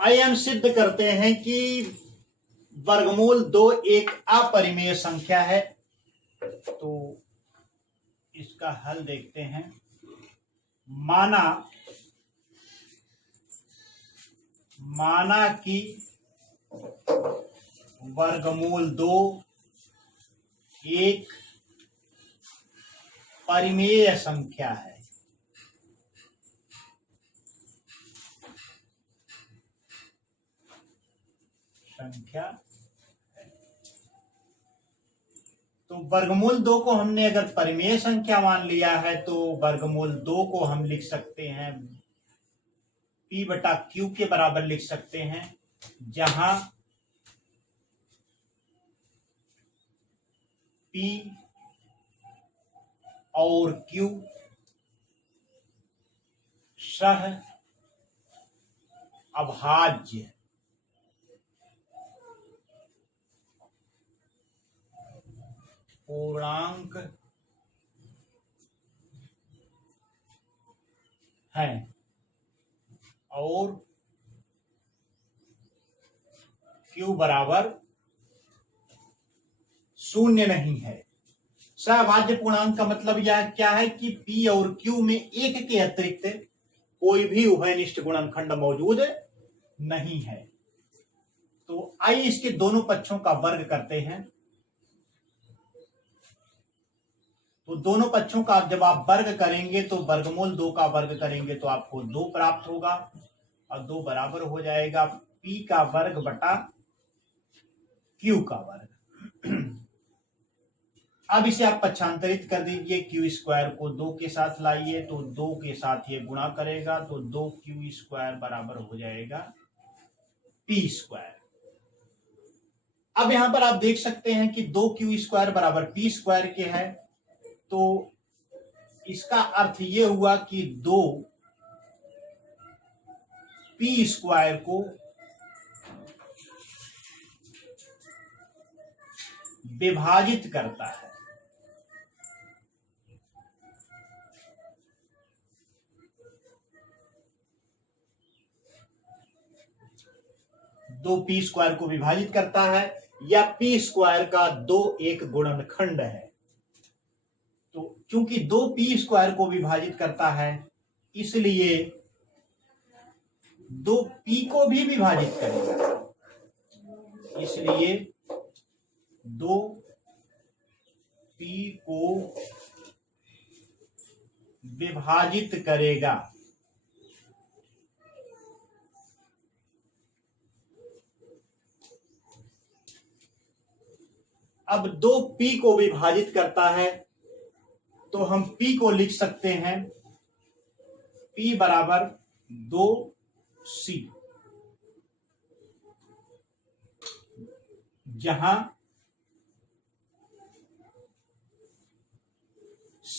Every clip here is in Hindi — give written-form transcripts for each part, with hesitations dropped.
आइए हम सिद्ध करते हैं कि वर्गमूल 2 एक अपरिमेय संख्या है। तो इसका हल देखते हैं। माना कि वर्गमूल 2 एक परिमेय संख्या है। तो वर्गमूल 2 को हमने अगर परिमेय संख्या मान लिया है तो वर्गमूल 2 को हम लिख सकते हैं P बटा Q के बराबर लिख सकते हैं, जहां P और Q सह अभाज्य पूर्णांक है और Q बराबर 0 नहीं है। सहभाज्य पूर्णांक का मतलब यह क्या है कि P और Q में एक के अतिरिक्त कोई भी उभयनिष्ठ गुणनखंड मौजूद नहीं है। तो आइए इसके दोनों पक्षों का वर्ग करते हैं। तो दोनों पक्षों का जब आप वर्ग करेंगे तो वर्गमूल 2 का वर्ग करेंगे तो आपको 2 प्राप्त होगा और 2 बराबर हो जाएगा P का वर्ग बटा Q का वर्ग। अब इसे आप पक्षांतरित कर दीजिए। Q स्क्वायर को 2 के साथ लाइए तो 2 के साथ ये गुणा करेगा तो 2Q स्क्वायर बराबर हो जाएगा P स्क्वायर। अब यहां पर आप देख सकते हैं कि 2Q स्क्वायर बराबर P स्क्वायर के है। तो इसका अर्थ ये हुआ कि 2P स्क्वायर को विभाजित करता है। दो P स्क्वायर को विभाजित करता है या P स्क्वायर का 2 एक गुणनखंड है। तो क्योंकि 2P स्क्वायर को विभाजित करता है इसलिए 2P को भी विभाजित करेगा, इसलिए 2P को विभाजित करेगा। अब 2P को विभाजित करता है तो हम P को लिख सकते हैं P बराबर 2C, जहां C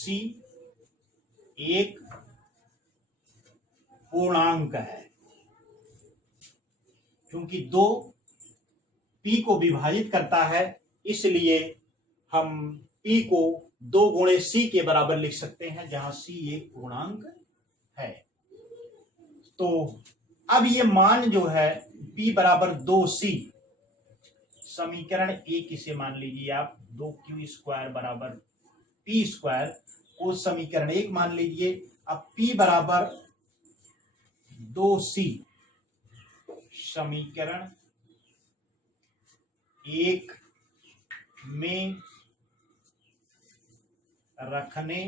एक पूर्णांक है। क्योंकि 2P को विभाजित करता है इसलिए हम P को 2 गुणे C के बराबर लिख सकते हैं, जहां C एक पूर्णांक है। तो अब ये मान जो है P बराबर 2C, समीकरण 1 इसे मान लीजिए आप 2Q स्क्वायर बराबर P स्क्वायर को समीकरण 1 मान लीजिए। अब P बराबर 2C समीकरण 1 में रखने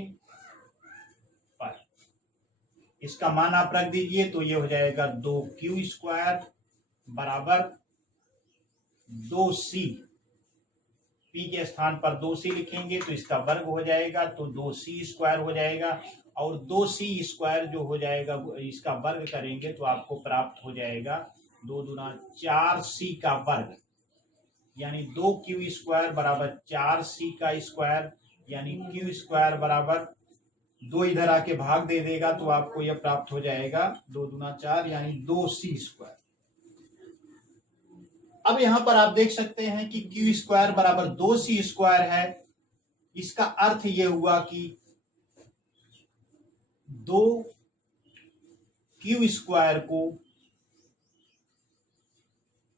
पर इसका मान आप रख दीजिए तो ये हो जाएगा 2Q स्क्वायर बराबर 2C। P के स्थान पर 2C लिखेंगे तो इसका वर्ग हो जाएगा तो 2C स्क्वायर हो जाएगा और 2C स्क्वायर जो हो जाएगा इसका वर्ग करेंगे तो आपको प्राप्त हो जाएगा 2 दूना 4C का वर्ग, यानी 2Q स्क्वायर बराबर 4C का स्क्वायर, यानी Q स्क्वायर बराबर 2 इधर आके भाग दे देगा तो आपको यह प्राप्त हो जाएगा 2 दूना 4 यानी 2C स्क्वायर। अब यहां पर आप देख सकते हैं कि Q स्क्वायर बराबर 2C स्क्वायर है। इसका अर्थ यह हुआ कि 2Q स्क्वायर को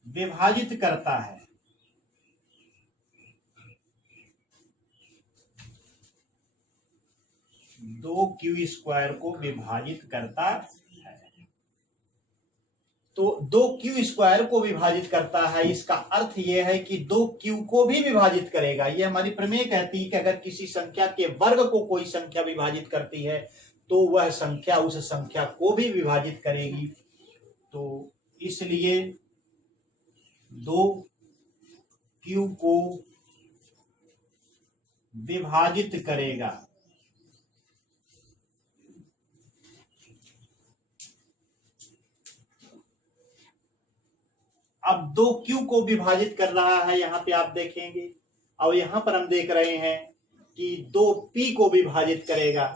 विभाजित करता है, दो क्यू स्क्वायर को विभाजित करता है। तो दो क्यू स्क्वायर को विभाजित करता है, इसका अर्थ यह है कि दो क्यू को भी विभाजित करेगा। यह हमारी प्रमेय कहती है कि अगर किसी संख्या के वर्ग को कोई संख्या विभाजित करती है तो वह संख्या उस संख्या को भी विभाजित करेगी। तो इसलिए दो क्यू को विभाजित करेगा। अब दो क्यू को विभाजित कर रहा है, यहां पे आप देखेंगे। और यहां पर हम देख रहे हैं कि दो पी को विभाजित करेगा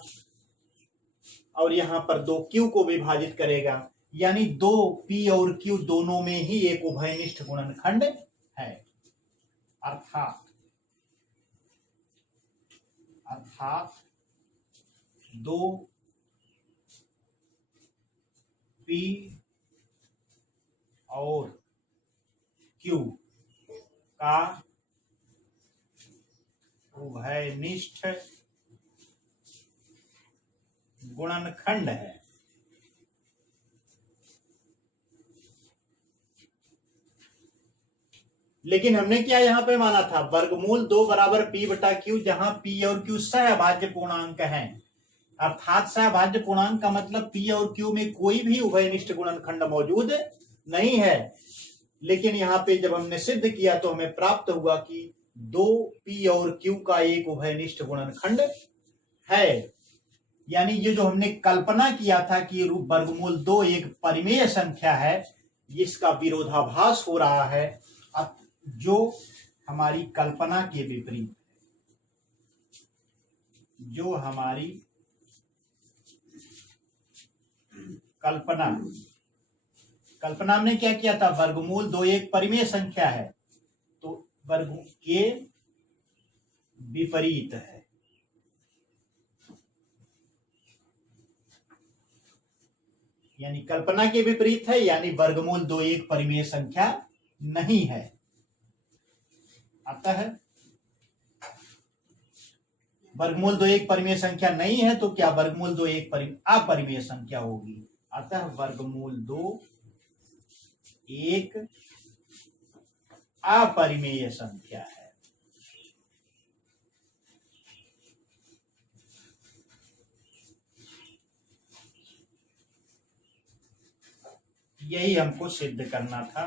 और यहां पर दो क्यू को विभाजित करेगा, यानी दो पी और क्यू दोनों में ही एक उभयनिष्ठ गुणनखंड है। अर्थात दो पी और क्यू का उभयनिष्ठ गुणनखंड है। लेकिन हमने क्या यहां पे माना था, वर्गमूल 2 बराबर पी बटा क्यू, जहां पी और क्यू सहभाज्य पूर्णांक हैं। अर्थात सहभाज्य पूर्णांक का मतलब पी और क्यू में कोई भी उभयनिष्ठ गुणनखंड मौजूद नहीं है। लेकिन यहाँ पे जब हमने सिद्ध किया तो हमें प्राप्त हुआ कि दो पी और क्यू का एक उभयनिष्ठ गुणनखंड है। यानी ये जो हमने कल्पना किया था कि वर्गमूल 2 एक परिमेय संख्या है, इसका विरोधाभास हो रहा है, जो हमारी कल्पना के विपरीत है। जो हमारी कल्पना में क्या किया था, वर्गमूल 2 एक परिमेय संख्या है, तो वर्ग के विपरीत है। यानी कल्पना के विपरीत है, यानी वर्गमूल 2 एक परिमेय संख्या नहीं है। अतः वर्गमूल 2 एक परिमेय संख्या नहीं है, तो क्या वर्गमूल 2 एक अपरिमेय संख्या होगी। अतः वर्गमूल 2 एक अपरिमेय संख्या है। यही हमको सिद्ध करना था।